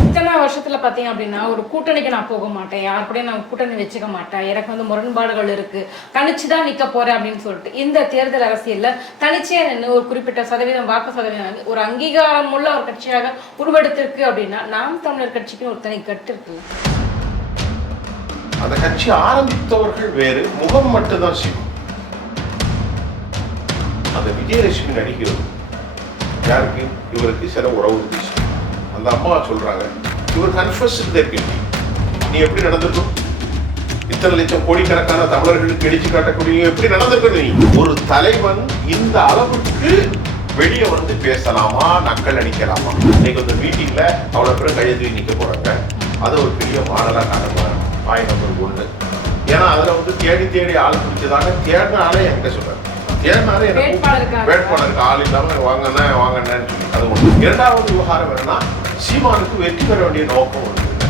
இத்தனை வருஷத்துல பாத்தீங்க அப்படின்னா ஒரு கூட்டணிக்கு நான் போக மாட்டேன், யார் கூட நான் கூட்டணி வச்சுக்க மாட்டேன், எனக்கு வந்து முரண்பாடுகள் இருக்கு, தனிச்சுதான் நிக்க போறேன் அப்படின்னு சொல்லிட்டு இந்த தேர்தல் அரசியல்ல தனிச்சையா நின்று ஒரு குறிப்பிட்ட சதவீதம் வாக்கு சதவீதம் ஒரு அங்கீகாரம் உள்ள ஒரு கட்சியாக உருவெடுத்திருக்கு அப்படின்னா நாம் தமிழர் கட்சிக்கு ஒரு தனி கட்டு இருக்குல்ல. அந்த கட்சி ஆரம்பித்தவர்கள் வேறு, முகம் மட்டும்தான் சிவம். அந்த விஜயலட்சுமி நடிக்கிறது யாருக்கு? இவருக்கு சில உறவு இருந்துச்சு. அந்த அம்மா சொல்றாங்க, இவர் கன்ஃபஸ்ட் நீ எப்படி நடந்திருக்கும்? இத்தனை லட்சம் கோடிக்கணக்கான தமிழர்களுக்கு எழுச்சி காட்டக்கூடிய எப்படி நடந்திருக்கணும்? நீ ஒரு தலைவன் இந்த அளவுக்கு வெளியே வந்து பேசலாமா, நக்கல் அடிக்கலாமா? இன்னைக்கு அந்த மீட்டிங்ல அவ்வளவு பேரும் கையெழுத்து நிக்க போறாங்க. அது ஒரு பெரிய மாடலா காரணமா பாய் நம்பர் 1. ஏன்னா அதுல வந்து தேடி தேடி ஆள் பிடிச்சதாக தேடினாலே என்கிட்ட சொல்றாரு. தேடினாலே வேட்பாளருக்கு ஆள் இல்லாம வாங்கண்ணா வாங்கண்ணான்னு சொல்லி அது ஒண்ணு. இரண்டாவது விவகாரம் என்னன்னா, சீமானுக்கு வெற்றி பெற வேண்டிய நோக்கம் ஒன்று இல்லை.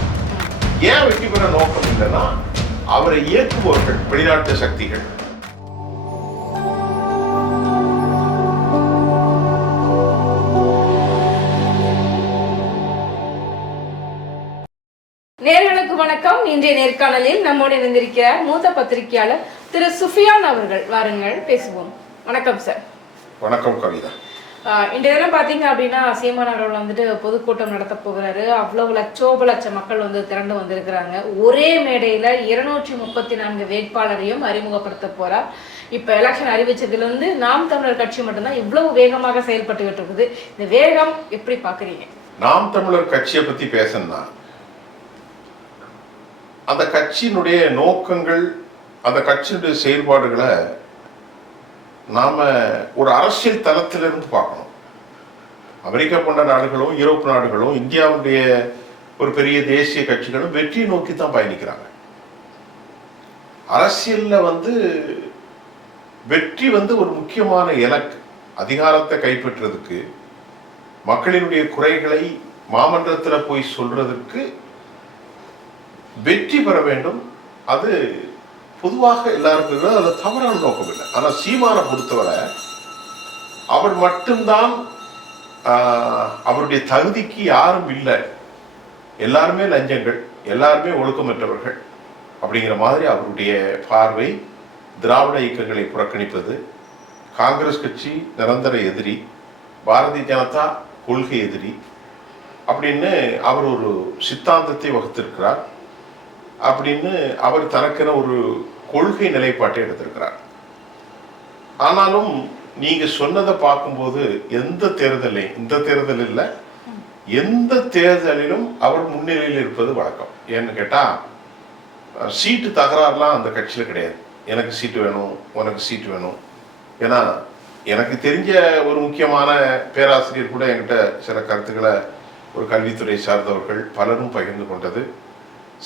ஏன் வெற்றி பெற நோக்கம் இல்லைன்னா, அவரை இயக்குபவர்கள் வெளிநாட்டு சக்திகள். நேயர்களுக்கு வணக்கம். இன்றைய நேர்காணலில் நம்மோடு இணைந்திருக்கிறார் மூத்த பத்திரிகையாளர் திரு சுஃபியான் அவர்கள். வாருங்கள் பேசுவோம். வணக்கம் சார். வணக்கம் கவிதா. இன்றைய தினம் பார்த்தீங்க அப்படின்னா சீமான் அவர்கள் வந்துட்டு பொதுக்கூட்டம் நடத்த போகிறாரு. அவ்வளவு லட்ச மக்கள் வந்து திரண்டு வந்திருக்கிறாங்க. ஒரே மேடையில 234 வேட்பாளரையும் அறிமுகப்படுத்த போறார். இப்ப எலெக்ஷன் அறிவிச்சதுலேருந்து நாம் தமிழர் கட்சி மட்டும்தான் இவ்வளவு வேகமாக செயல்பட்டுக்கிட்டு இருக்குது. இந்த வேகம் எப்படி பாக்குறீங்க? நாம் தமிழர் கட்சியை பத்தி பேசணும்னா, அந்த கட்சியினுடைய நோக்கங்கள், அந்த கட்சியினுடைய செயல்பாடுகளை நாம ஒரு அரசியல் தளத்திலிருந்து பார்க்கணும். அமெரிக்கா போன்ற நாடுகளும் யூரோப் நாடுகளும் இந்தியாவுடைய ஒரு பெரிய தேசிய கட்சிகளும் வெற்றியை நோக்கி தான் பயணிக்கிறாங்க. அரசியல்ல வந்து வெற்றி வந்து ஒரு முக்கியமான இலக்கு. அதிகாரத்தை கைப்பற்றுறதுக்கு, மக்களினுடைய குறைகளை மாமன்றத்தில் போய் சொல்றதுக்கு வெற்றி பெற வேண்டும். அது பொதுவாக எல்லாருக்கும் அது தவறான நோக்கம் இல்லை. ஆனால் சீமானை பொறுத்தவரை அவர் மட்டும்தான் அவருடைய தகுதிக்கு யாரும் இல்லை, எல்லாருமே லஞ்சங்கள், எல்லாருமே ஒழுக்கமற்றவர்கள் அப்படிங்கிற மாதிரி அவருடைய பார்வை. திராவிட இயக்கங்களை புறக்கணிப்பது, காங்கிரஸ் கட்சி நிரந்தர எதிரி, பாரதிய ஜனதா கொள்கை எதிரி அப்படின்னு அவர் ஒரு சித்தாந்தத்தை வகுத்திருக்கிறார். அப்படின்னு அவர் தனக்கென ஒரு கொள்கை நிலைப்பாட்டை எடுத்திருக்கிறார். ஆனாலும் நீங்க சொன்னதை பார்க்கும்போது எந்த தேர்தலையும், இந்த தேர்தல் இல்லை, எந்த தேர்தலிலும் அவர் முன்னிலையில் இருப்பது வழக்கம். ஏன்னு கேட்டா, சீட்டு தகராறுலாம் அந்த கட்சியில கிடையாது. எனக்கு சீட்டு வேணும், உனக்கு சீட்டு வேணும். ஏன்னா எனக்கு தெரிஞ்ச ஒரு முக்கியமான பேராசிரியர் கூட என்கிட்ட சில கருத்துக்களை, ஒரு கல்வித்துறை சார்ந்தவர்கள் பலரும் பகிர்ந்து கொண்டது,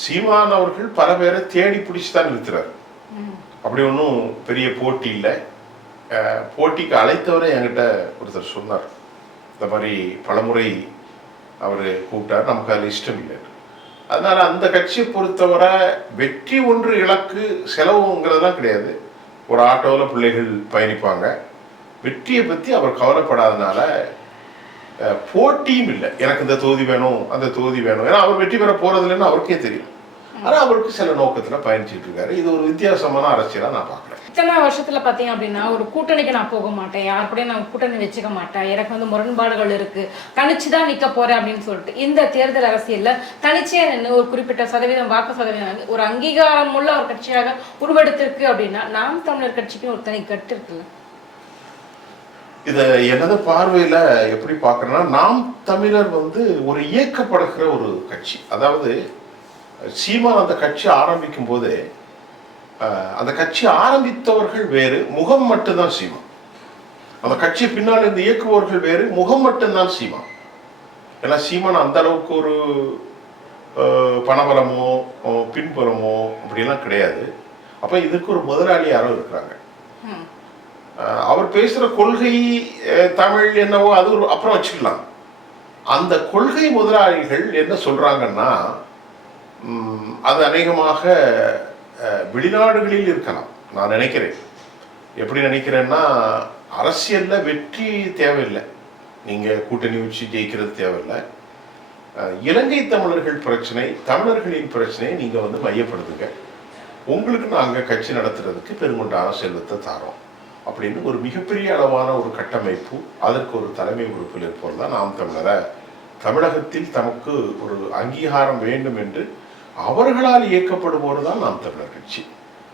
சீமான் அவர்கள் பல பேரை தேடி பிடிச்சி தான் நிறுத்துறாரு. அப்படி ஒன்றும் பெரிய போட்டி இல்லை. போட்டிக்கு அழைத்தவரை என்கிட்ட ஒருத்தர் சொன்னார், இந்த மாதிரி பலமுறை அவர் கூப்பிட்டார், நமக்கு அதில் இஷ்டம் இல்லை. அதனால அந்த கட்சியை பொறுத்தவரை வெற்றி ஒன்று இலக்கு, செலவுங்கிறதுலாம் கிடையாது. ஒரு ஆட்டோவில் பிள்ளைகள் பயணிப்பாங்க. வெற்றியை பற்றி அவர் கவலைப்படாதனால போட்டியும் இல்லை. எனக்கு இந்த தொகுதி வேணும், அந்த தொகுதி வேணும். ஏன்னா அவர் வெற்றி பெற போறதில்லைன்னு அவருக்கே தெரியும். ஆனால் அவருக்கு சில நோக்கத்தில் பயணிச்சுட்டு இருக்காரு. இது ஒரு வித்தியாசமான அரசியலா நான் பார்க்குறேன். இத்தனை வருஷத்துல பாத்தீங்க அப்படின்னா ஒரு கூட்டணிக்கு நான் போக மாட்டேன், யார் கூட நான் கூட்டணி வச்சுக்க மாட்டேன், எனக்கு வந்து முரண்பாடுகள் இருக்கு, தனிச்சுதான் நிக்க போறேன் அப்படின்னு சொல்லிட்டு இந்த தேர்தல் அரசியல்ல தனிச்சையா நின்று ஒரு குறிப்பிட்ட சதவீதம் வாக்கு சதவீதம் ஒரு அங்கீகாரம் உள்ள ஒரு கட்சியாக உருவெடுத்திருக்கு அப்படின்னா நாம் தமிழர் கட்சிக்கு ஒரு தனி கட்டு இருக்குல்ல. இதை எனது பார்வையில எப்படி பார்க்கறேன்னா, நாம் தமிழர் வந்து ஒரு இயக்கப்படுகிற ஒரு கட்சி. அதாவது சீமான் அந்த கட்சி ஆரம்பிக்கும் போது, அந்த கட்சி ஆரம்பித்தவர்கள் வேறு, முகம் மட்டும்தான் சீமான். அந்த கட்சி பின்னால் இருந்து இயக்குபவர்கள் வேறு, முகம் மட்டும்தான் சீமான். ஏன்னா சீமான் அந்த அளவுக்கு ஒரு பணபலமோ பின்புறமோ அப்படிலாம் கிடையாது. அப்ப இதுக்கு ஒரு முதலாளி யாரோ இருக்கிறாங்க. அவர் பேசுற கொள்கை தமிழ் என்னவோ அது ஒரு அப்புறம் வச்சுக்கலாம். அந்த கொள்கை முதலாளிகள் என்ன சொல்றாங்கன்னா, அது அநேகமாக வெளிநாடுகளில் இருக்கலாம் நான் நினைக்கிறேன். எப்படி நினைக்கிறேன்னா, அரசியல்ல வெற்றி தேவையில்லை, நீங்க கூட்டணி வச்சு ஜெயிக்கிறது தேவையில்லை. இலங்கை தமிழர்கள் பிரச்சனை, தமிழர்களின் பிரச்சனையை நீங்க வந்து மையப்படுத்துங்க, உங்களுக்கு நாங்க கட்சி நடத்துறதுக்கு பெருங்கொண்டான செல்வத்தை தாரோம் அப்படின்னு ஒரு மிகப்பெரிய அளவான ஒரு கட்டமைப்பு, அதற்கு ஒரு தலைமை பொறுப்பில் இருப்பவர் தான் நாம் தமிழரை தமிழகத்தில் தமக்கு ஒரு அங்கீகாரம் வேண்டும் என்று அவர்களால் இயக்கப்படுவோர் தான் நாம் தமிழர் கட்சி.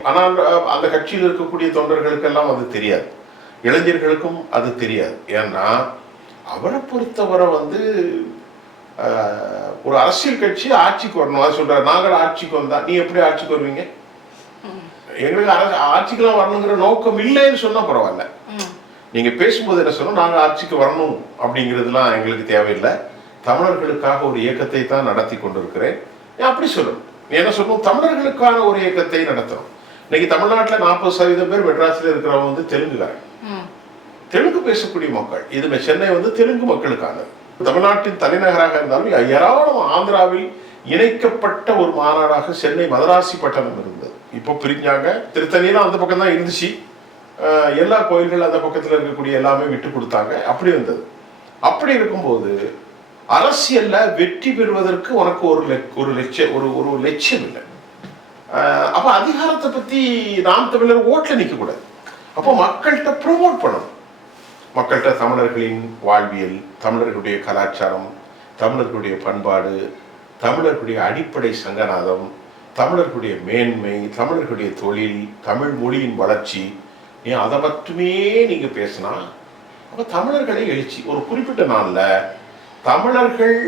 ஆனால் அந்த கட்சியில் இருக்கக்கூடிய தொண்டர்களுக்கெல்லாம் அது தெரியாது, இளைஞர்களுக்கும் அது தெரியாது. ஏன்னா அவரை பொறுத்தவரை வந்து ஒரு அரசியல் கட்சி ஆட்சிக்கு வரணும், அது சொல்றாரு. நாங்கள் ஆட்சிக்கு வந்தா நீ எப்படி ஆட்சிக்கு வருவீங்க? எங்களுக்கு ஆட்சிக்கெல்லாம் வரணுங்கிற நோக்கம் இல்லைன்னு சொன்னா பரவாயில்ல. நீங்க பேசும்போது என்ன சொன்னோம், நாங்க ஆட்சிக்கு வரணும் அப்படிங்கிறதுலாம் எங்களுக்கு தேவையில்லை, தமிழர்களுக்காக ஒரு இயக்கத்தை தான் நடத்தி கொண்டிருக்கிறேன் அப்படி சொல்லணும். நீ என்ன சொல்லணும், தமிழர்களுக்கான ஒரு இயக்கத்தை நடத்தணும். இன்னைக்கு தமிழ்நாட்டில் 40% பேர் மெட்ராஸில் இருக்கிறவங்க வந்து தெலுங்குக்காரங்க, தெலுங்கு பேசக்கூடிய மக்கள். இது சென்னை வந்து தெலுங்கு மக்களுக்கானது. தமிழ்நாட்டின் தலைநகராக இருந்தாலும் ஏராளம் ஆந்திராவில் இணைக்கப்பட்ட ஒரு மாநாடாக சென்னை மதராசி பட்டணம் இருந்தது. இப்போ பிரிஞ்சாங்க, திருத்தணியெல்லாம் அந்த பக்கம் தான் இருந்துச்சு, எல்லா கோயில்கள் அந்த பக்கத்தில் இருக்கக்கூடிய எல்லாமே விட்டு கொடுத்தாங்க, அப்படி இருந்தது. அப்படி இருக்கும்போது அரசியல்ல வெற்றி பெறுவதற்கு உனக்கு ஒரு லட்சியம் இல்லை. அப்ப அதிகாரத்தை பத்தி நாம் தமிழர் ஓட்டுல நிக்க கூடாது. அப்போ மக்கள்கிட்ட ப்ரொமோட் பண்ணணும், மக்கள்கிட்ட தமிழர்களின் வாழ்வியல், தமிழர்களுடைய கலாச்சாரம், தமிழர்களுடைய பண்பாடு, தமிழர்களுடைய அடிப்படை சங்கநாதம், தமிழர்களுடைய மேன்மை, தமிழர்களுடைய தொழில், தமிழ் மொழியின் வளர்ச்சி, நீ அதை மட்டுமே நீங்க பேசினா அப்ப தமிழர்களை எழுச்சி. ஒரு குறிப்பிட்ட நாள்ல தமிழர்கள்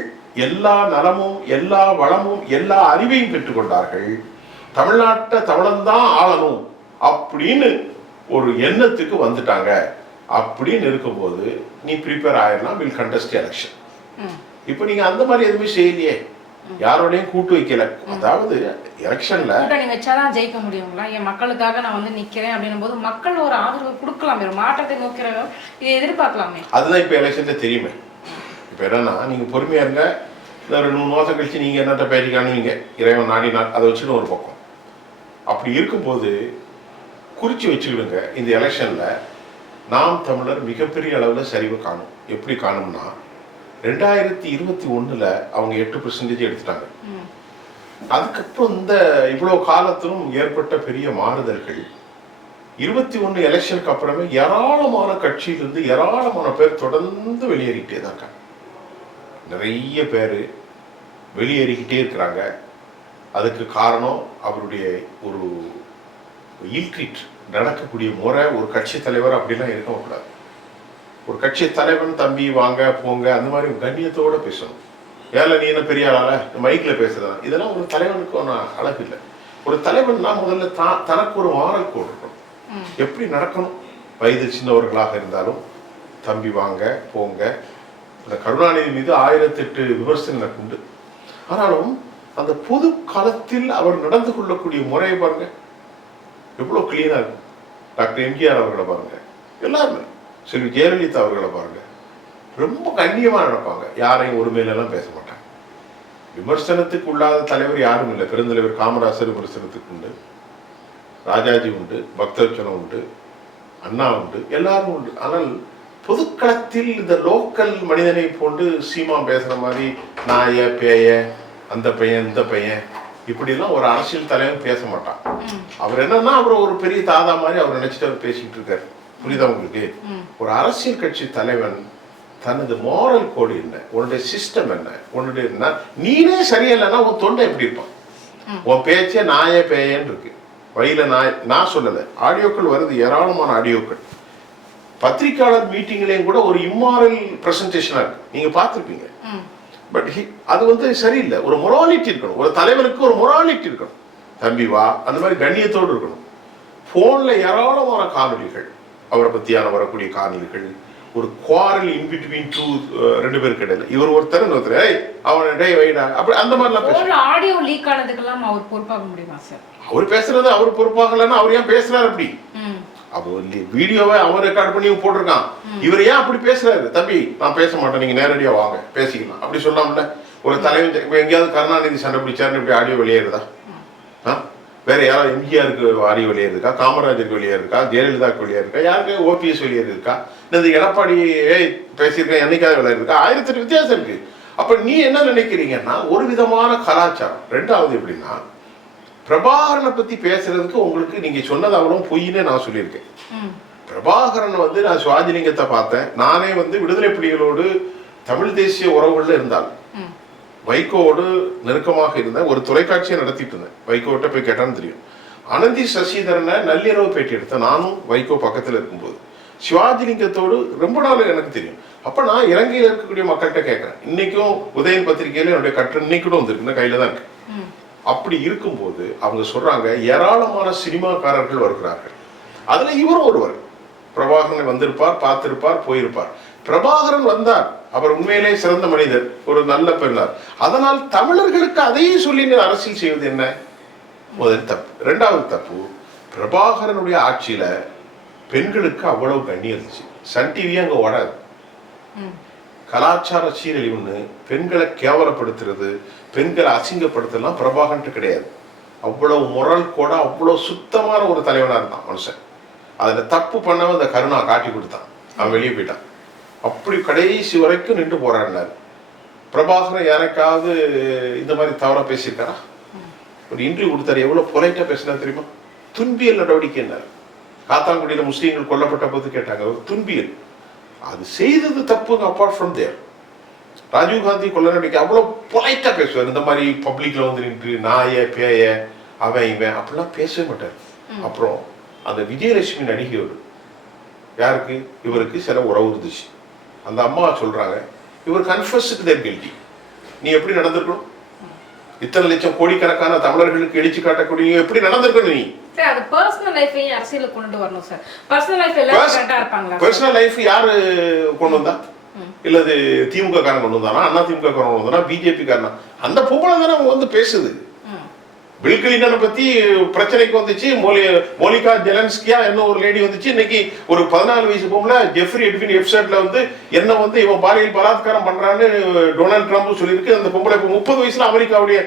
எல்லா நலமும் எல்லா வளமும் எல்லா அறிவையும் பெற்றுக்கொண்டார்கள், தமிழ்நாட்டை தமிழன்தான் ஆளணும் அப்படின்னு ஒரு எண்ணத்துக்கு வந்துட்டாங்க. அப்படின்னு இருக்கும்போது நீ ப்ரிப்பேர் ஆயிடலாம், வில் கண்டெஸ்ட் எலெக்ஷன். இப்போ நீங்க அந்த மாதிரி எதுவுமே செய்யலையே, யாரோடையும் கூட்டு வைக்கல. அதாவது எலெக்ஷன்ல கூட்டணி வச்சாதான் ஜெயிக்க முடியுங்களா? என் மக்களுக்காக நான் வந்து நிக்கிறேன் அப்படின்னும் போது மக்கள் ஒரு ஆதரவு கொடுக்கலாமே, ஒரு மாற்றத்தை நோக்கிற இதை எதிர்பார்க்கலாமே. அதுதான் இப்போ எலெக்ஷன்ல தெரியுமே. இப்போ என்னன்னா, நீங்க பொறுமையா இருங்க, இந்த ஒரு 3 மாசம் கழிச்சு நீங்க என்னட்ட பேட்டி காணுவீங்க, இறைவன் நாடினார், அதை வச்சுன்னு ஒரு பக்கம். அப்படி இருக்கும்போது குறிச்சு வச்சுக்கிடுங்க, இந்த எலெக்ஷன்ல நாம் தமிழர் மிகப்பெரிய அளவில் சரிவு காணும். எப்படி காணும்னா, 2021 அவங்க 8% எடுத்துட்டாங்க. அதுக்கப்புறம் இந்த இவ்வளவு காலத்திலும் ஏற்பட்ட பெரிய மாறுதல்கள், 21 எலெக்ஷனுக்கு அப்புறமே ஏராளமான கட்சியிலிருந்து ஏராளமான பேர் தொடர்ந்து வெளியேறிக்கிட்டே தான் இருக்காங்க. நிறைய பேர் வெளியேறிக்கிட்டே இருக்கிறாங்க. அதுக்கு காரணம் அவருடைய ஒரு இல்ட்ரீட் நடக்கக்கூடிய முறை. ஒரு கட்சி தலைவர் அப்படிலாம் இருக்கக்கூடாது. ஒரு கட்சி தலைவன் தம்பி வாங்க போங்க அந்த மாதிரி கண்ணியத்தோட பேசணும். ஏல நீ என்ன பெரிய ஆளால மைக்கில் பேசுறதா, இதெல்லாம் ஒரு தலைவனுக்கு அழகு இல்லை. ஒரு தலைவன்னா முதல்ல தனக்கு ஒரு மாரல் கோடு இருக்கணும், எப்படி நடக்கணும். வயது சின்னவர்களாக இருந்தாலும் தம்பி வாங்க போங்க. இந்த கருணாநிதி மீது 1008 விமர்சனம் உண்டு. ஆனாலும் அந்த பொது காலத்தில் அவர் நடந்து கொள்ளக்கூடிய முறையை பாருங்க, எவ்வளவு கிளீனா இருக்கும். டாக்டர் எம்ஜிஆர் அவர்களை பாருங்க, எல்லாருமே செல்வி ஜெயலலிதா அவர்களை பாருங்க, ரொம்ப கண்ணியமா நடப்பாங்க, யாரையும் ஒரு மேலெல்லாம் பேச மாட்டாங்க. விமர்சனத்துக்கு உள்ளாத தலைவர் யாரும் இல்லை. பெருந்தலைவர் காமராசர் விமர்சனத்துக்கு உண்டு, ராஜாஜி உண்டு, பக்தவச்சனம் உண்டு, அண்ணா உண்டு, எல்லாரும் உண்டு. ஆனால் பொதுக்களத்தில் இந்த லோக்கல் மனிதனை போன்று சீமா பேசுற மாதிரி நாய பேய அந்த பையன் இந்த பையன் இப்படிலாம் ஒரு அரசியல் தலைவர் பேச மாட்டான். அவர் என்னன்னா, அவர் ஒரு பெரிய தாதா மாதிரி அவர் நினைச்சிட்டு அவர் பேசிட்டு இருக்காரு. புரியுதா உங்களுக்கு? ஒரு அரசியல் கட்சி தலைவன் தனது மாரல் கோடு என்ன, உன்னுடைய சிஸ்டம் என்ன, உன்னுடைய நீனே சரியில்லைன்னா உன் தொண்டை எப்படி இருப்பான்? உன் பேச்சே நாயே பேயன்னு இருக்கு. வயல நான் சொல்லலை, ஆடியோக்கள் வருது, ஏராளமான ஆடியோக்கள். பத்திரிகையாளர் மீட்டிங்லையும் கூட ஒரு இம்மாரல் பிரசன்டேஷனா இருக்கு, நீங்க பார்த்துருப்பீங்க. பட் அது வந்து சரியில்லை. ஒரு மொராலிட்டி இருக்கணும், ஒரு தலைவனுக்கு ஒரு மொராலிட்டி இருக்கணும். தம்பி வா அந்த மாதிரி கண்ணியத்தோடு இருக்கணும். போன்ல ஏராளமான காணொலிகள், அவரை பத்தியான வரக்கூடிய காணொலிகள், ஒரு குவாரல் இன் பிட்வீன் ரெண்டு பேருக்கு இடையில, இவர் ஒருத்தர் ஒருத்தர் அவன் டே வைடா அப்படி அந்த மாதிரிலாம் ஆடியோ லீக் ஆனதுக்கெல்லாம் அவர் பொறுப்பாக முடியுமா சார்? அவர் பேசுறது அவர் பொறுப்பாகலன்னா அவர் ஏன் பேசுறாரு அப்படி? அவர் வீடியோவை அவன் ரெக்கார்ட் பண்ணி போட்டிருக்கான், இவர் ஏன் அப்படி பேசுறாரு? தம்பி நான் பேச மாட்டேன், நீங்க நேரடியா வாங்க பேசிக்கலாம் அப்படி சொல்லாமல. ஒரு தலைவன் எங்கேயாவது கருணாநிதி சண்டை பிடிச்சாருன்னு இப்படி ஆடியோ வெளியேறுதா? வேற யாராவது எம்ஜிஆருக்கு ஆடியோ வெளியேறுக்கா, காமராஜருக்கு வெளியேறுக்கா, ஜெயலலிதாவுக்கு வெளியேறுக்கா, யாருக்கு ஓபிஎஸ் வெளியேறிருக்கா, இந்த எடப்பாடி பேசியிருக்கேன் என்னைக்காவது வெளியேறிருக்கா? 1008 வித்தியாசம் இருக்கு. அப்ப நீ என்ன நினைக்கிறீங்கன்னா ஒரு விதமான கலாச்சாரம். ரெண்டாவது எப்படின்னா, பிரபாகரனை பத்தி பேசுறதுக்கு உங்களுக்கு நீங்க சொன்னது அவ்வளவு பொய்னே நான் சொல்லியிருக்கேன். பிரபாகரன் வந்து நான் சிவாஜிலிங்கத்தை பார்த்தேன். நானே வந்து விடுதலை புலிகளோடு தமிழ் தேசிய உறவுகள்ல இருந்தால் வைகோவோடு நெருக்கமாக இருந்தேன். ஒரு தொலைக்காட்சியை நடத்திட்டு இருந்தேன். வைகோட்ட போய் கேட்டான்னு தெரியும். அனந்தி சசிதரனை நள்ளிரவு பேட்டி எடுத்தேன். நானும் வைகோ பக்கத்தில் இருக்கும்போது சிவாஜிலிங்கத்தோடு ரொம்ப நாள் எனக்கு தெரியும். அப்ப நான் இலங்கையில் இருக்கக்கூடிய மக்கள்கிட்ட கேட்கிறேன். இன்னைக்கும் உதயன் பத்திரிகையில என்னுடைய கட்டுரை இன்னைக்கு கூட வந்திருக்கு, கையில தான் இருக்கு. அப்படி இருக்கும்போது அவங்க சொல்றாங்க ஏராளமான சினிமாக்காரர்கள் வருகிறார்கள், அதுல இவரும் ஒருவர். பிரபாகரன் வந்திருப்பார், பார்த்திருப்பார், போயிருப்பார். பிரபாகரன் வந்தார், அவர் உண்மையிலே சிறந்த மனிதர், ஒரு நல்ல பெண்ணார். அதனால் தமிழர்களுக்கு அதையே சொல்லி அரசியல் செய்வது என்ன? முதல் தப்பு. இரண்டாவது தப்பு, பிரபாகரனுடைய ஆட்சியில பெண்களுக்கு அவ்வளவு கண்ணியம் இருந்துச்சு. சன் டிவி அங்க ஓடாது. கலாச்சார சீரழிவுன்னு பெண்களை கேவலப்படுத்துறது, பெண்களை அசிங்கப்படுத்தலாம் பிரபாகரன் கிடையாது. அவ்வளவு முரல் கூட, அவ்வளவு சுத்தமான ஒரு தலைவனா இருந்தான் மனுஷன். அதுல தப்பு பண்ணவன் அந்த கருணா காட்டி கொடுத்தான், அவன் வெளியே போயிட்டான். அப்படி கடைசி வரைக்கும் நின்று போராடினார். பிரபாகரன் யாருக்காவது இந்த மாதிரி தவறா பேசியிருக்காரா? ஒரு இன்டர்வியூ கொடுத்தாரு, எவ்வளவு பொலைட்டா பேசினா தெரியுமா? துன்பியல் நடவடிக்கைன்னாரு. காத்தாங்குடியில முஸ்லீம்கள் கொல்லப்பட்ட போது கேட்டாங்க, துன்பியல் அது செய்தது தப்புங்க. அப்பார்ட் ஃப்ரம் தேர் ராஜீவ்காந்தி கொல்ல நடவடிக்கை அவ்வளவு பொலைட்டா பேசுவார். இந்த மாதிரி பப்ளிக்ல வந்து நின்று நாய பேய அவன் இவன் அப்படிலாம் பேசவே மாட்டார். அப்புறம் அந்த விஜயலட்சுமி நடிகையோடு யாருக்கு இவருக்கு சில உறவு இருந்துச்சு. அந்த அம்மா சொல்றாங்க, இவர் கன்ஃபஸ்டு தேர் கில்ட்டி. நீ எப்படி நடந்திருக்கணும்? இத்தனை லட்சம் கோடிக்கணக்கான தமிழர்களுக்கு எழுச்சி காட்டக்கூடிய எப்படி நடந்திருக்கணும் நீ? சார், அது பர்சனல் லைஃபையும் அரசியல கொண்டு வரணும் சார். பர்சனல் லைஃப் எல்லாம் கரெக்ட்டா இருப்பாங்களா? பர்சனல் லைஃப் யாரு கொண்டு வந்தா? இல்லது திமுக காரன் கொண்டு வந்தானா? அண்ணா திமுக காரன் கொண்டு வந்தானா? பிஜேபி காரனா? அந்த பொம்பளை தானே அவங்க வந்து பேசுது. பில் கிளின்டனை பத்தி பிரச்சனைக்கு வந்துச்சு. மோனிகா ஜெலன்ஸ்கியா என்ன ஒரு லேடி வந்துச்சு. இன்னைக்கு ஒரு 14 வயசு பொம்பளை ஜெஃப்ரி எட்வின் வெப்சைட்ல வந்து என்ன வந்து இவன் பாலியல் பலாத்காரம் பண்றான்னு டொனால்ட் ட்ரம்ப் சொல்லியிருக்கு. அந்த பொம்பளை இப்போ 30 வயசுல அமெரிக்காவுடைய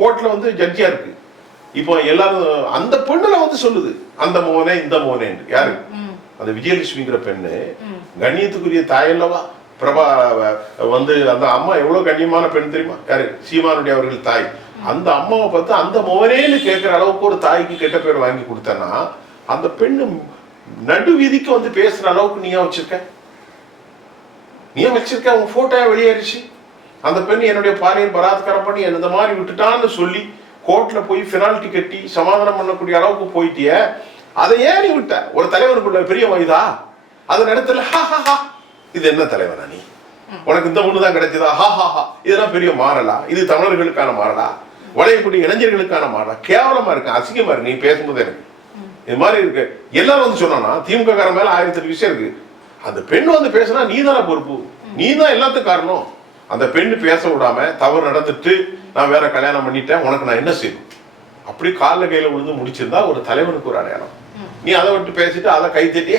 கோர்ட்ல வந்து ஜட்ஜியா இருக்கு. இப்போ எல்லாரும் அந்த பெண்ணுல வந்து சொல்லுது அந்த மோனே இந்த மோனே. யாரு? அந்த விஜயலட்சுமிங்கிற பெண்ணு கண்ணியத்துக்குரிய தாயல்லவா? பிரபா வந்து அந்த அம்மா எவ்வளவு கண்ணியமான பெண் தெரியுமா? யாரு? சீமானுடைய அவர்கள் தாய். அந்த அம்மாவை பார்த்து அந்த மோனேன்னு கேட்கிற அளவுக்கு ஒரு தாய்க்கு கெட்ட பேர் வாங்கி கொடுத்தனா, அந்த பெண்ணு நடு வீதிக்கு வந்து பேசுற அளவுக்கு நீ வச்சிருக்க? உங்க போட்டோ வெளியேறிச்சு. அந்த பெண் என்னுடைய பாலியல் பலாத்காரம் பண்ணி இந்த மாதிரி விட்டுட்டான்னு சொல்லி கோர்ட்ல போய் பெனால்டி கட்டி சமாதானம் பண்ணக்கூடிய அளவுக்கு போயிட்டிய. அதை ஏன் நீ விட்ட? ஒரு தலைவனுக்குள்ள பெரிய வயதா? அதன் இடத்துல இது என்ன தலைவனா நீ? உனக்கு இந்த ஒண்ணு தான் கிடைச்சதா? இதெல்லாம் பெரிய மாறலா? இது தமிழர்களுக்கான மாறலா? வளையக்கூடிய இளைஞர்களுக்கான மாறலா? கேவலமா இருக்கு, அசிங்கமா இருக்கு. நீ பேசும்போது எனக்கு இது மாதிரி இருக்கு. எல்லாரும் வந்து சொன்னா திமுக காரன் மேல 1008 விஷயம் இருக்கு. அந்த பெண் வந்து பேசினா நீ தானே பொறுப்பு, நீ தான் எல்லாத்துக்கும் காரணம். அந்த பெண்ணு பேச விடாம தவறு நடந்துட்டு நான் வேற கல்யாணம் பண்ணிட்டேன், உனக்கு நான் என்ன செய்யணும்? அப்படி கால கையில விழுந்து முடிச்சிருந்தா ஒரு தலைவனுக்கு ஒரு அடையாளம். நீ அதை விட்டு பேசிட்டு அதை கை தட்டி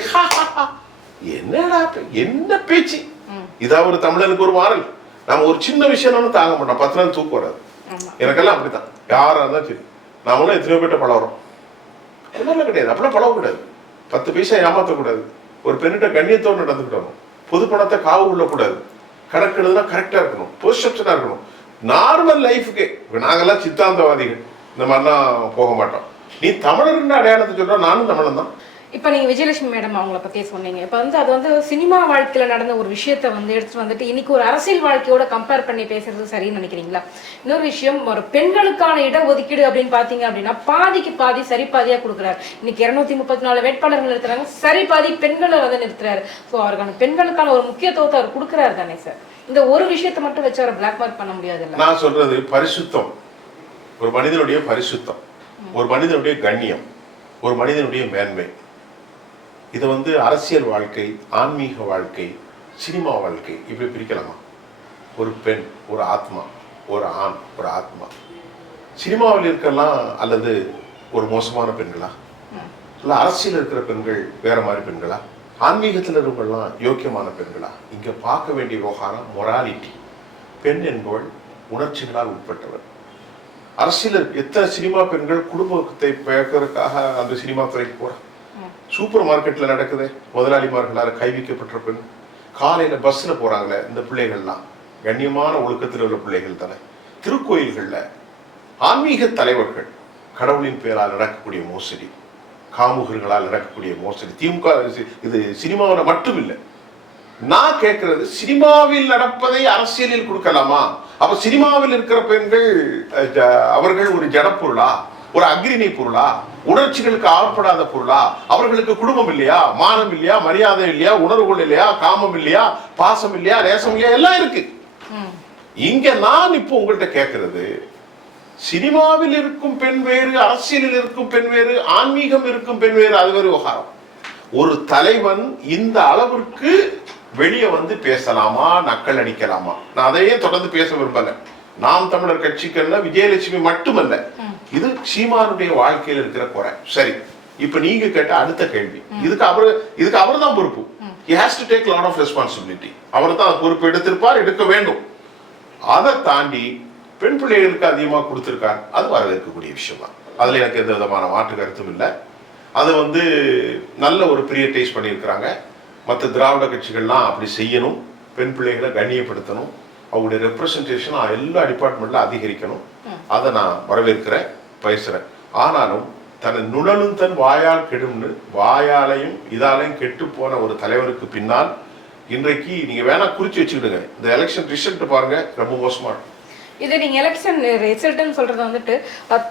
என்னடா என்ன பேச்சு? இதா ஒரு தமிழனுக்கு ஒரு மாறல்? நம்ம ஒரு சின்ன விஷயம் தாங்க மாட்டோம், 10 நாள் தூக்கம் வராது. எனக்கெல்லாம் அப்படித்தான். யாரா இருந்தாலும் சரி, நாமளும் எத்தனையோ பேட்ட பழகிறோம். அதெல்லாம் கிடையாது, அப்படிலாம் பழகக்கூடாது. 10 பைசா ஏமாற்றக்கூடாது. ஒரு பெண்ணிட்ட கண்ணியத்தோடு நடந்துக்கிட்டோம். பொது பணத்தை காவு கொள்ளக்கூடாது. கணக்கு எழுதுனா கரெக்டா இருக்கணும், பெர்செப்ஷனா இருக்கணும். நார்மல் லைஃபுக்கு நாங்கெல்லாம் சித்தாந்தவாதிகள், இந்த மாதிரிலாம் போக மாட்டோம். நீ தமிழர் அடையாளத்தை சொல்ற, நானும் தமிழன் தான். இப்போ நீங்கள் விஜயலட்சுமி மேடம் அவங்கள பற்றியே சொன்னீங்க. இப்போ வந்து அது வந்து சினிமா வாழ்க்கையில் நடந்த ஒரு விஷயத்தை வந்து எடுத்துட்டு வந்துட்டு இன்னைக்கு ஒரு அரசியல் வாழ்க்கையோட கம்பேர் பண்ணி பேசுறது சரின்னு நினைக்கிறீங்களா? இன்னொரு விஷயம், ஒரு பெண்களுக்கான இடஒதுக்கீடு அப்படின்னு பார்த்தீங்க அப்படின்னா பாதிக்கு பாதி சரி பாதியாக கொடுக்குறாரு. இன்னைக்கு 234 வேட்பாளர்கள் நிறுத்துறாங்க, சரி பாதி பெண்களை வந்து நிறுத்துறாரு. ஸோ அவருக்கான பெண்களுக்கான ஒரு முக்கியத்துவத்தை அவர் கொடுக்குறாரு தானே சார்? இந்த ஒரு விஷயத்தை மட்டும் வச்சு அவரை பிளாக் மார்க் பண்ண முடியாது இல்லை. நான் சொல்றது பரிசுத்தம், ஒரு மனிதனுடைய பரிசுத்தம், ஒரு மனிதனுடைய கண்ணியம், ஒரு மனிதனுடைய மேன்மை. இதை வந்து அரசியல் வாழ்க்கை, ஆன்மீக வாழ்க்கை, சினிமா வாழ்க்கை இப்படி பிரிக்கலாமா? ஒரு பெண் ஒரு ஆத்மா, ஒரு ஆண் ஒரு ஆத்மா. சினிமாவில் இருக்கலாம் அல்லது ஒரு மோசமான பெண்களா? இல்லை அரசியல் இருக்கிற பெண்கள் வேற மாதிரி பெண்களா? ஆன்மீகத்தில் இருக்கலாம் யோக்கியமான பெண்களா? இங்க பார்க்க வேண்டிய விவகாரம் மொராலிட்டி. பெண் என்பவள் உணர்ச்சிகளால் உட்பட்டவர். அரசியல் எத்தனை சினிமா பெண்கள் குடும்பத்தை பேக்கிறதுக்காக அந்த சினிமா துறைக்கு போறாங்க. சூப்பர் மார்க்கெட்ல நடக்குது, முதலாளிமார்களால் கைவிக்கப்பட்ட பெண். காலையில பஸ்ல போறாங்களே இந்த பிள்ளைகள்லாம், கண்ணியமான ஒழுக்கத்தில் உள்ள பிள்ளைகள் தானே. திருக்கோயில்கள்ல ஆன்மீக தலைவர்கள் கடவுளின் பெயரால் நடக்கக்கூடிய மோசடி, காமுகர்களால் நடக்கக்கூடிய மோசடி, திமுக இது சினிமாவில் மட்டும் இல்லை. நான் கேட்கிறது, சினிமாவில் நடப்பதை அரசியலில் கொடுக்கலாமா? அப்ப சினிமாவில் இருக்கிற பெண்கள் அவர்கள் ஒரு ஜடப்பொருளா, ஒரு அக்ரிணை பொருளா, உணர்ச்சிகளுக்கு ஆழ்படாத பொருளா? அவர்களுக்கு குடும்பம் இல்லையா, மானம் இல்லையா, மரியாதை இல்லையா, உணர்வுகள் இல்லையா, காமம் இல்லையா, பாசம் இல்லையா, நேசம் இல்லையா? எல்லாம் இருக்கு. இங்க நான் இப்போ உங்கள்கிட்ட கேட்கறது, சினிமாவில் இருக்கும் பெண் வேறு, அரசியலில் இருக்கும் பெண் வேறு, ஆன்மீகம் இருக்கும் பெண் வேறு, அது வேறு விவகாரம். ஒரு தலைவன் இந்த அளவிற்கு வெளியே வந்து பேசலாமா, நக்கல் அடிக்கலாமா? நான் அதையே தொடர்ந்து பேச விரும்பல. நாம் தமிழர் கட்சிக்கல்ல விஜயலட்சுமி மட்டுமல்ல, இது சீமானுடைய வாழ்க்கையில் இருக்கிற குறை. சரி, இப்ப நீங்க கேட்ட அடுத்த கேள்வி, இதுக்கு அவர் தான் பொறுப்பு. He has to take a lot of responsibility. அவர் தான் பொறுப்பு எடுத்திருப்பார், எடுக்க வேண்டும். அதை தாண்டி பெண் பிள்ளைகளுக்கு அதிகமாக கொடுத்திருக்கார், அது வரவேற்கக்கூடிய விஷயம் தான். அதுல எனக்கு எந்த விதமான மாற்று கருத்தும் இல்லை. அதை நல்ல ஒரு பிரியடைஸ் பண்ணியிருக்கிறாங்க. மற்ற திராவிட கட்சிகள்லாம் அப்படி செய்யணும், பெண் பிள்ளைகளை கண்ணியப்படுத்தணும், அவங்களுடைய ரெப்ரசன்டேஷன் எல்லா டிபார்ட்மெண்ட்ல அதிகரிக்கணும். அதை நான் வரவேற்கிறேன், பேசுறேன். ஆனாலும் தன் நுழலும் தன் வாயால் கெடும்னு வாயாலையும் இதாலையும் கெட்டு போன ஒரு தலைவருக்கு பின்னால் இன்றைக்கு நீங்க வேணா குறிச்சு வச்சுக்கிடுங்க, இந்த எலெக்ஷன் ரிசல்ட் பாருங்க, ரொம்ப மோசமா இருக்கும். இது நீங்க எலெக்ஷன் ரிசல்ட்னு சொல்றது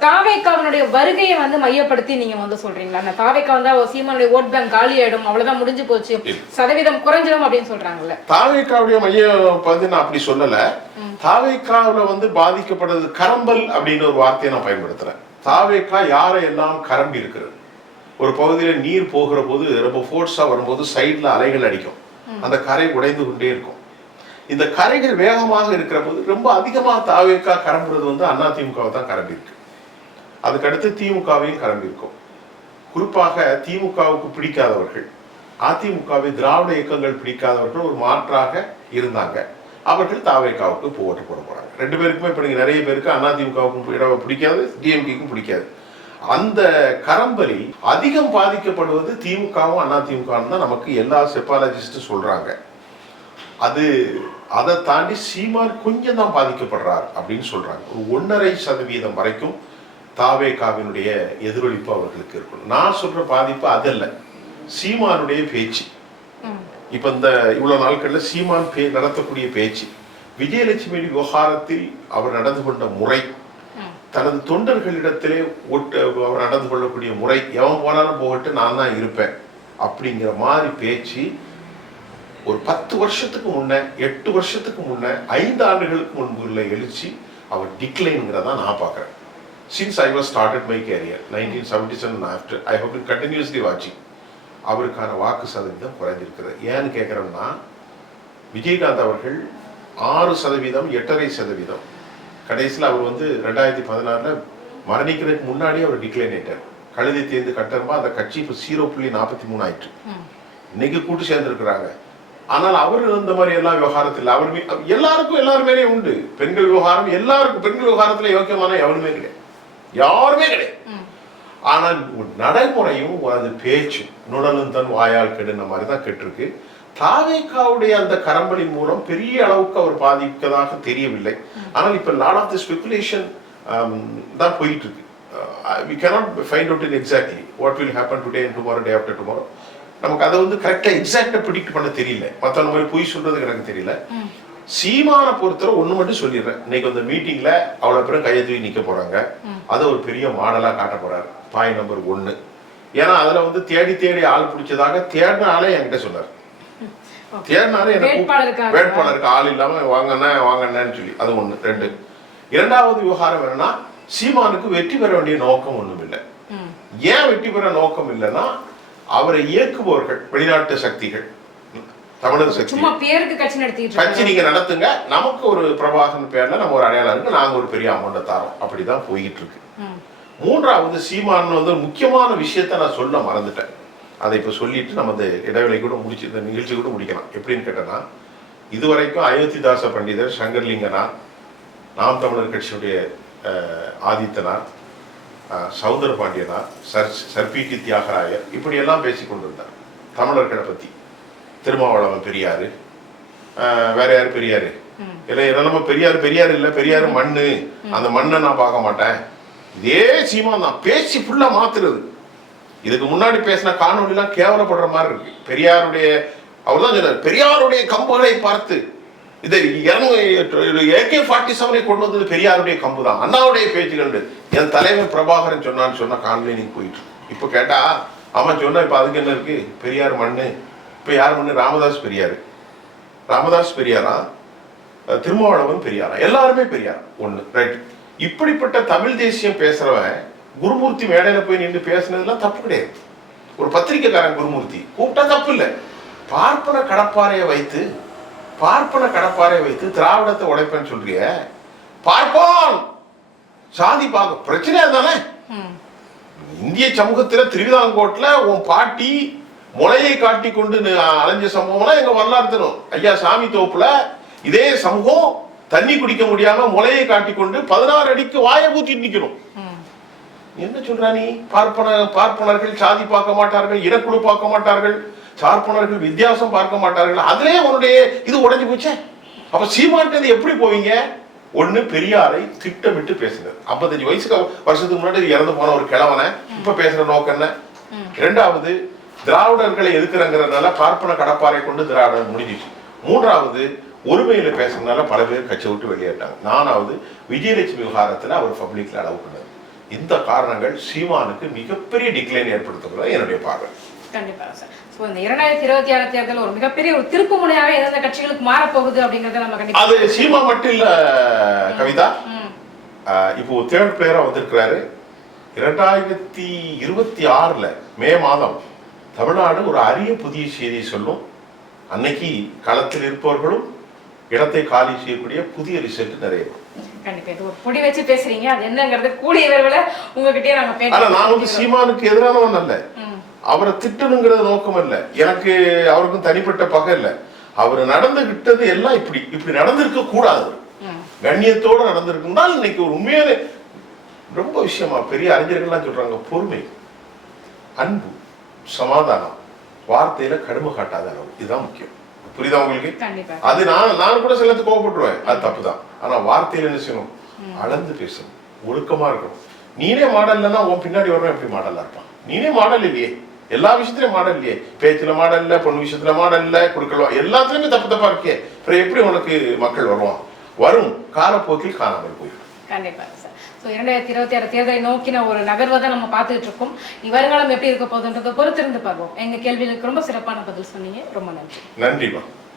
தாவேக்காவினுடைய வருகையை மையப்படுத்தி நீங்க சொல்றீங்களா? அந்த தாவேக்கா சீமானுடைய ஓட் பேங்க் காலி ஆயிடும், அவ்வளவுதான், முடிஞ்சு போச்சு, சதவீதம் குறைஞ்சிடும் அப்படின்னு சொல்றாங்கல்ல. தாவேக்காவுடைய மையம் நான் அப்படி சொல்லல. தாவேக்காவுல பாதிக்கப்படுறது கரம்பல் அப்படின்னு ஒரு வார்த்தையை நான் பயன்படுத்துறேன். தாவேக்கா யாரையெல்லாம் கரம்பி இருக்கிறது. ஒரு பகுதியில நீர் போகிற போது ரொம்ப ஃபோர்ஸா வரும்போது சைட்ல அலைகள் அடிக்கும், அந்த கரை உடைந்து கொண்டே இருக்கும். இந்த கரைகள் வேகமாக இருக்கிற போது ரொம்ப அதிகமாக தாவேக்கா கரம்புறது அதிமுகவை தான் கரம்பி இருக்கு. அதுக்கடுத்து திமுகவையும் கரம்பி இருக்கும். குறிப்பாக திமுகவுக்கு பிடிக்காதவர்கள், அதிமுகவை திராவிட இயக்கங்கள் பிடிக்காதவர்கள் ஒரு மாற்றாக இருந்தாங்க. அவர்கள் தாவேக்காவுக்கு இப்போ ஓட்டு போட போறாங்க. ரெண்டு பேருக்குமே இப்போ நீங்க நிறைய பேருக்கு அதிமுகவுக்கும் பிடிக்காது, டிஎம்கேக்கும் பிடிக்காது. அந்த கரம்பலில் அதிகம் பாதிக்கப்படுவது திமுகவும் அதிமுகவும் தான் நமக்கு எல்லா செப்பாலஜிஸ்டும் சொல்றாங்க. அதை தாண்டி சீமான் கொஞ்சம் தான் பாதிக்கப்படுறார் அப்படின்னு சொல்றாங்க. ஒரு 1.5% வரைக்கும் தாவேகாவினுடைய எதிரொலிப்பு அவர்களுக்கு இருக்கும். நான் சொல்ற பாதிப்பு அதல்ல, சீமானுடைய பேச்சு. இப்ப இந்த இவ்வளவு நாட்கள்ல சீமான் நடத்தக்கூடிய பேச்சு, விஜயலட்சுமி விவகாரத்தில் அவர் நடந்து கொண்ட முறை, தனது தொண்டர்களிடத்திலே அவர் நடந்து கொள்ளக்கூடிய முறை, எவன் போனாலும் போகட்டு நான் தான் இருப்பேன் அப்படிங்கிற மாதிரி பேச்சு ஒரு 10 வருஷத்துக்கு முன்ன, 8 வருஷத்துக்கு முன்ன, 5 ஆண்டுகளுக்கு முன்பு உள்ள எழுச்சி அவர் டிக்ளைன்ங்கிறதா நான் பார்க்குறேன். Since I was started my career 1977 after I have been continuously watching. அவருக்கான வாக்கு சதவீதம் குறைஞ்சிருக்கிறது. ஏன்னு கேட்குறோம்னா, விஜயகாந்த் அவர்கள் 6%, 8.5%. கடைசியில் அவர் 2016 மரணிக்கிறதுக்கு முன்னாடி அவர் டிக்ளைன் ஆயிட்டார். கழுதை தேர்ந்து கட்டருமா அந்த கட்சி இப்போ 0.43 ஆயிட்டு இன்னைக்கு கூட்டு சேர்ந்துருக்கிறாங்க. ஆனால் அவர் இந்த மாதிரி எல்லா விவகாரத்தில் அவர் எல்லாருக்கும் எல்லாருமே உண்டு. பெண்கள் விவகாரம் எல்லாருக்கும், பெண்கள் விவகாரத்துல யோக்கியமான எவனுமே கிடையாது, யாருமே கிடையாது. ஆனால் நடைமுறையும் அது பேச்சும் நுடலும் தன் வாயால் கெடுன மாதிரி தான் கெட்டிருக்கு. தாவேக்காவுடைய அந்த கரம்பலின் மூலம் பெரிய அளவுக்கு அவர் பாதிக்கதாக தெரியவில்லை. ஆனால் இப்ப லாட் ஆஃப் தி ஸ்பெகுலேஷன் தான் போயிட்டு இருக்கு. we cannot find out in exactly what will happen today and tomorrow, day after tomorrow. நமக்கு அதை கரெக்டா எக்ஸாக்டா ப்ரிடிக்ட் பண்ண தெரியல. மற்ற மாதிரி பொய் சொல்றது எனக்கு தெரியல. சீமான பொறுத்தவரை ஒண்ணு மட்டும் சொல்லிடுறேன், இன்னைக்கு அந்த மீட்டிங்ல அவ்வளவு பேரும் கையை தூக்கி நிக்க போறாங்க. அதை ஒரு பெரிய மாடலா காட்ட போறாரு. Point number 1. ஏன்னா அதுல தேடி தேடி ஆள் பிடிச்சதாக தேடின ஆளே என்கிட்ட சொன்னார். தேடினாலே வேட்பாளருக்கு ஆள் இல்லாம வாங்கன்னு சொல்லி, அது 1. 2. இரண்டாவது விவகாரம் என்னன்னா, சீமானுக்கு வெற்றி பெற வேண்டிய நோக்கம் ஒண்ணும் இல்லை. ஏன் வெற்றி பெற நோக்கம் இல்லைன்னா, அவரை இயக்குபவர்கள் வெளிநாட்டு சக்திகள், தமிழக சக்தி, கட்சி நீங்க நடத்துங்க, நமக்கு ஒரு பிரபாகரன் பேர்ல நம்ம ஒரு அடையாளம் இருக்கு, நாங்க ஒரு பெரிய அமௌண்ட்டை தரோம், அப்படிதான் போயிட்டு இருக்கு. மூன்றாவது, சீமான் முக்கியமான விஷயத்த நான் சொல்ல மறந்துட்டேன். அதை இப்ப சொல்லிட்டு நம்ம இந்த இடைவெளி கூட முடிச்சு, இந்த நிகழ்ச்சி கூட முடிக்கலாம். எப்படின்னு கேட்டேன்னா, இதுவரைக்கும் அயோத்திதாச பண்டிதர், சங்கர்லிங்கனார், நாம் தமிழர் கட்சியுடைய ஆதித்தனார், சௌந்தர பாண்டியனார், சர்பிகி தியாகராயர், இப்படி எல்லாம் பேசி கொண்டிருந்தார் தமிழர்களை பத்தி. திருமாவளவன் பெரியாரு, வேற யாரு பெரியாரு, இல்லை நம்ம பெரியார் பெரியார் இல்லை, பெரியார் மண்ணு, அந்த மண்ணை நான் பார்க்க மாட்டேன். இதே சீமான் தான் பேசி ஃபுல்லா மாத்துறது. இதுக்கு முன்னாடி பேசின காணொலிலாம் கேவலப்படுற மாதிரி இருக்கு. பெரியாருடைய அவர் தான் சொன்னார், பெரியாருடைய கம்புகளை பார்த்து இதை AK-47 கொண்டு வந்தது பெரியாருடைய கம்பு தான், அண்ணாவுடைய பேச்சுகள் என் தலைவர் பிரபாகரன் சொன்னான்னு சொன்ன காணொலி நீங்க போயிட்டு. இப்ப கேட்டா அவன் சொன்னா இப்ப அதுக்கு என்ன இருக்கு, பெரியார் மண்ணு. இப்ப யார் மண்ணு? ராமதாஸ் பெரியாரு. ராமதாஸ் பெரியாரா, திருமாவளவன் பெரியாரா, எல்லாருமே பெரியார் ஒண்ணு. ரைட். இப்படிப்பட்ட தமிழ் தேசியம் பேசுறவன் குருமூர்த்தி மேடையில போய் நின்று பேசுனதுலாம் தப்பு கிடையாது. ஒரு பத்திரிக்கைக்காரன் குருமூர்த்தி கூப்பிட்டா தப்பு இல்லை. பார்ப்பன கடப்பாறையை வைத்து திராவிடத்தை உடைப்பேன்னு சொல்றிய, பார்ப்போம் சாதி பார்க்க பிரச்சனையா தானே. இந்திய சமூகத்துல திருவிதாங்கோட்ல உன் பாட்டி முளையை காட்டி கொண்டு அலைஞ்ச சம்பவம்லாம் எங்க வரலாறு தரும். ஐயா சாமி தோப்புல இதே சமூகம் தண்ணி குடிக்க முடியாம முளையை காட்டி கொண்டு 16 அடிக்கு வாயை ஊத்திட்டு நிக்கணும். என்ன சொல்ற நீ? பார்ப்பனர்கள் சாதி பார்க்க மாட்டார்கள், இனக்குழு பார்க்க மாட்டார்கள், சார்பனர்கள் வித்தியாசம் பார்க்க மாட்டார்கள். அதுலயே உன்னுடைய இது உடைஞ்சு போச்சே. அப்ப சீமான்ட்டு எப்படி போவீங்க? ஒண்ணு, பெரியாரை திட்டமிட்டு பேசுறது. 55 வருஷத்துக்கு முன்னாடி இறந்து போன ஒரு கிழவனை இப்ப பேசுற நோக்கம் என்ன? இரண்டாவது, திராவிடர்களை எதிர்க்கிறங்கிறதுனால பார்ப்பன கடப்பாறை கொண்டு திராவிடர் முடிஞ்சிச்சு. மூன்றாவது, ஒருமையில பேசுறதுனால பல பேர் கட்சி விட்டு வெளியேட்டாங்க. நாலாவது, விஜயலட்சுமி விவகாரத்துல அவர் பப்ளிக்ல அளவு பண்ணார். இந்த காரணங்கள் சீமானுக்கு மிகப்பெரிய டிக்ளைன் ஏற்படுத்துகிறது என்னுடைய பார்வை. கண்டிப்பா சார். ஸோ இந்த 2026 தேர்தல் ஒரு மிகப்பெரிய ஒரு திருப்பு முனையாவே எந்தெந்த கட்சிகளுக்கு மாறப்போகுது அப்படிங்கறத நம்ம கண்டிப்பா. அது சீமா மட்டும் இல்ல கவிதா, இப்போ தேர்ட் பிளேயரா வந்திருக்கிறாரு. 2026 மே மாதம் தமிழ்நாடு ஒரு அரிய புதிய செய்தியை சொல்லும். அன்னைக்கு களத்தில் இருப்பவர்களும் இடத்தை காலி செய்யக்கூடிய புதிய ரிசல்ட் நிறைய. கண்டிப்பா இது ஒரு பொடி வச்சு பேசுறீங்க, அது என்னங்கிறது கூடிய விரைவில் உங்ககிட்டயே நாங்க பேசலாம். நான் வந்து சீமானுக்கு எதிரானவன் அல்ல, அவரை திட்டணுங்கிற நோக்கம் இல்ல, எனக்கு அவருக்கும் தனிப்பட்ட பகை இல்ல. அவர் நடந்துகிட்டது எல்லாம் இப்படி நடந்திருக்க கூடாது, கண்ணியத்தோட நடந்திருக்குன்னா இன்னைக்கு ஒரு உண்மையான ரொம்ப விஷயமா பெரிய அறிஞர்கள்லாம் சொல்றாங்க, பொறுமை, அன்பு, சமாதானம், வார்த்தையில கடுமை காட்டாத அளவு, இதுதான் முக்கியம். புரியுதா உங்களுக்கு? அது நான் கூட சிலத்து கோவப்பட்டுருவேன், அது தப்புதான். ஆனா வார்த்தையில என்ன செய்யணும்? அளந்து பேசணும், ஒழுக்கமா இருக்கணும். நீனே மாடல் இல்லைன்னா உன் பின்னாடி வரணும் எப்படி மாடலா இருப்பான்? நீனே மாடல் இல்லையே, எல்லா விஷயத்திலயும் மாடல் இல்லையே, பேச்சுல மாடல் இல்ல, பொண்ணு விஷயத்துல மாடல் இல்ல, கொடுக்கலாம், எல்லாத்துலயுமே தப்பா இருக்கே. அப்புறம் எப்படி உனக்கு மக்கள் வருவான்? வரும் காலப்போக்கில் காணாமல் போயிடும். கண்டிப்பா சார். ஸோ 2026 தேர்தலை நோக்கின ஒரு நகர்வை தான் நம்ம பார்த்துட்டு இருக்கோம். வருங்காலம் எப்படி இருக்க போகுதுன்றதை பொறுத்திருந்து பார்ப்போம். எங்க கேள்விகளுக்கு ரொம்ப சிறப்பான பதில் சொன்னீங்க, ரொம்ப நன்றி. நன்றிமா.